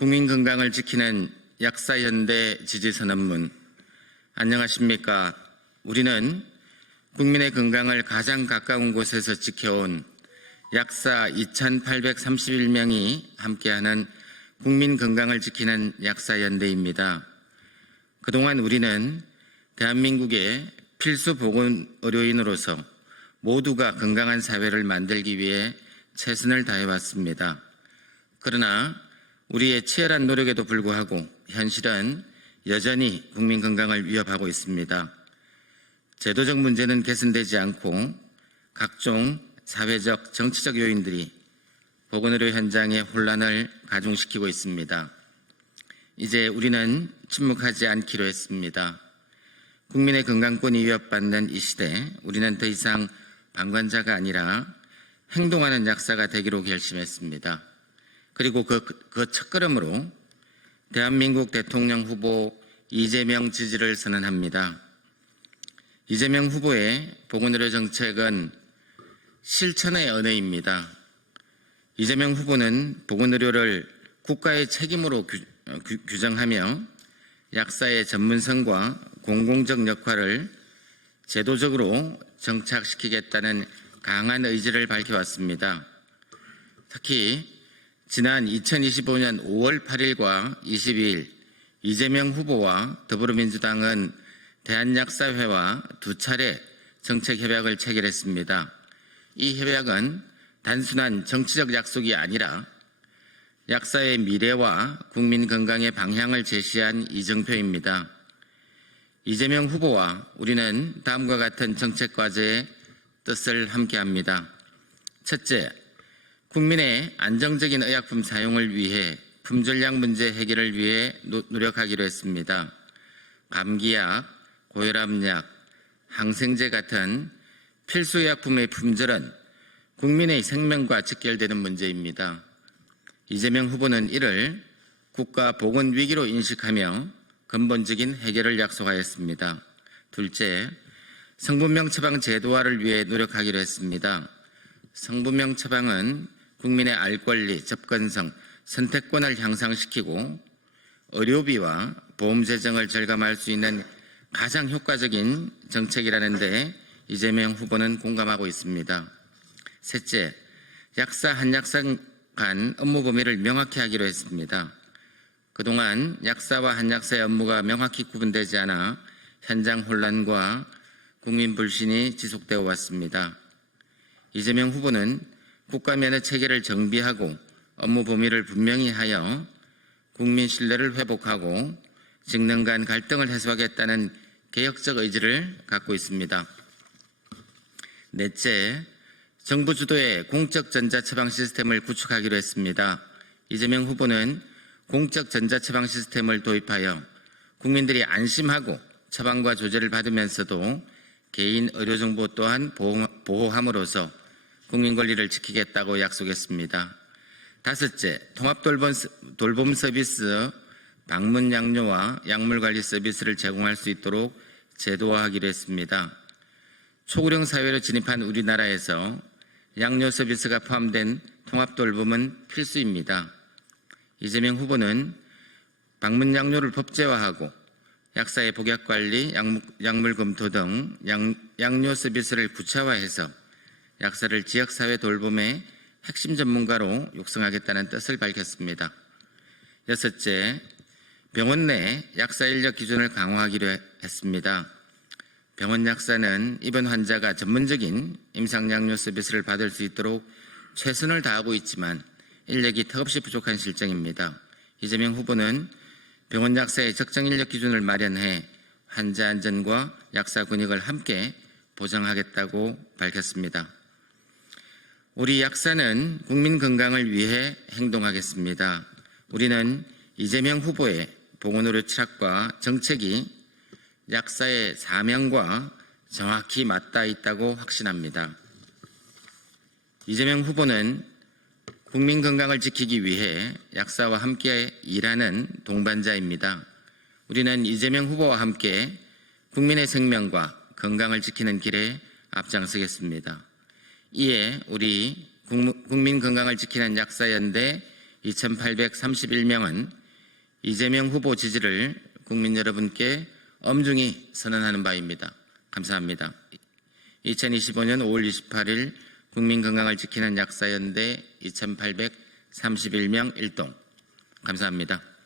국민 건강을 지키는 약사연대 지지선언문. 안녕하십니까. 우리는 국민의 건강을 가장 가까운 곳에서 지켜온 약사 2,831명이 함께하는 국민 건강을 지키는 약사연대입니다. 그동안 우리는 대한민국의 필수 보건 의료인으로서 모두가 건강한 사회를 만들기 위해 최선을 다해왔습니다. 그러나 우리의 치열한 노력에도 불구하고 현실은 여전히 국민 건강을 위협하고 있습니다. 제도적 문제는 개선되지 않고 각종 사회적, 정치적 요인들이 보건의료 현장의 혼란을 가중시키고 있습니다. 이제 우리는 침묵하지 않기로 했습니다. 국민의 건강권이 위협받는 이 시대, 우리는 더 이상 방관자가 아니라 행동하는 약사가 되기로 결심했습니다. 그리고 그 첫걸음으로 대한민국 대통령 후보 이재명 지지를 선언합니다. 이재명 후보의 보건의료 정책은 실천의 언어입니다. 이재명 후보는 보건의료를 국가의 책임으로 규정하며 약사의 전문성과 공공적 역할을 제도적으로 정착시키겠다는 강한 의지를 밝혀왔습니다. 특히 지난 2025년 5월 8일과 22일 이재명 후보와 더불어민주당은 대한약사회와 두 차례 정책협약을 체결했습니다. 이 협약은 단순한 정치적 약속이 아니라 약사의 미래와 국민 건강의 방향을 제시한 이정표입니다. 이재명 후보와 우리는 다음과 같은 정책 과제의 뜻을 함께합니다. 첫째, 국민의 안정적인 의약품 사용을 위해 품절약 문제 해결을 위해 노력하기로 했습니다. 감기약, 고혈압약, 항생제 같은 필수 의약품의 품절은 국민의 생명과 직결되는 문제입니다. 이재명 후보는 이를 국가 보건 위기로 인식하며 근본적인 해결을 약속하였습니다. 둘째, 성분명 처방 제도화를 위해 노력하기로 했습니다. 성분명 처방은 국민의 알 권리, 접근성, 선택권을 향상시키고 의료비와 보험 재정을 절감할 수 있는 가장 효과적인 정책이라는 데 이재명 후보는 공감하고 있습니다. 셋째, 약사 한약사 간 업무 범위를 명확히 하기로 했습니다. 그동안 약사와 한약사의 업무가 명확히 구분되지 않아 현장 혼란과 국민 불신이 지속되어 왔습니다. 이재명 후보는 국가 면허 체계를 정비하고 업무 범위를 분명히 하여 국민 신뢰를 회복하고 직능 간 갈등을 해소하겠다는 개혁적 의지를 갖고 있습니다. 넷째, 정부 주도의 공적 전자처방 시스템을 구축하기로 했습니다. 이재명 후보는 공적 전자처방 시스템을 도입하여 국민들이 안심하고 처방과 조제를 받으면서도 개인 의료정보 또한 보호함으로써 국민 권리를 지키겠다고 약속했습니다. 다섯째, 통합돌봄 서비스 방문 양료와 약물관리 서비스를 제공할 수 있도록 제도화하기로 했습니다. 초고령 사회로 진입한 우리나라에서 양료 서비스가 포함된 통합돌봄은 필수입니다. 이재명 후보는 방문 양료를 법제화하고 약사의 복약관리, 약물 검토 등 양료 서비스를 구체화해서 약사를 지역사회 돌봄의 핵심 전문가로 육성하겠다는 뜻을 밝혔습니다. 여섯째, 병원 내 약사 인력 기준을 강화하기로 했습니다. 병원 약사는 입원 환자가 전문적인 임상양료 서비스를 받을 수 있도록 최선을 다하고 있지만 인력이 턱없이 부족한 실정입니다. 이재명 후보는 병원 약사의 적정 인력 기준을 마련해 환자 안전과 약사 권익을 함께 보장하겠다고 밝혔습니다. 우리 약사는 국민 건강을 위해 행동하겠습니다. 우리는 이재명 후보의 보건의료 철학과 정책이 약사의 사명과 정확히 맞닿아 있다고 확신합니다. 이재명 후보는 국민 건강을 지키기 위해 약사와 함께 일하는 동반자입니다. 우리는 이재명 후보와 함께 국민의 생명과 건강을 지키는 길에 앞장서겠습니다. 이에 우리 국민 건강을 지키는 약사연대 2831명은 이재명 후보 지지를 국민 여러분께 엄중히 선언하는 바입니다. 감사합니다. 2025년 5월 28일 국민 건강을 지키는 약사연대 2831명 일동. 감사합니다.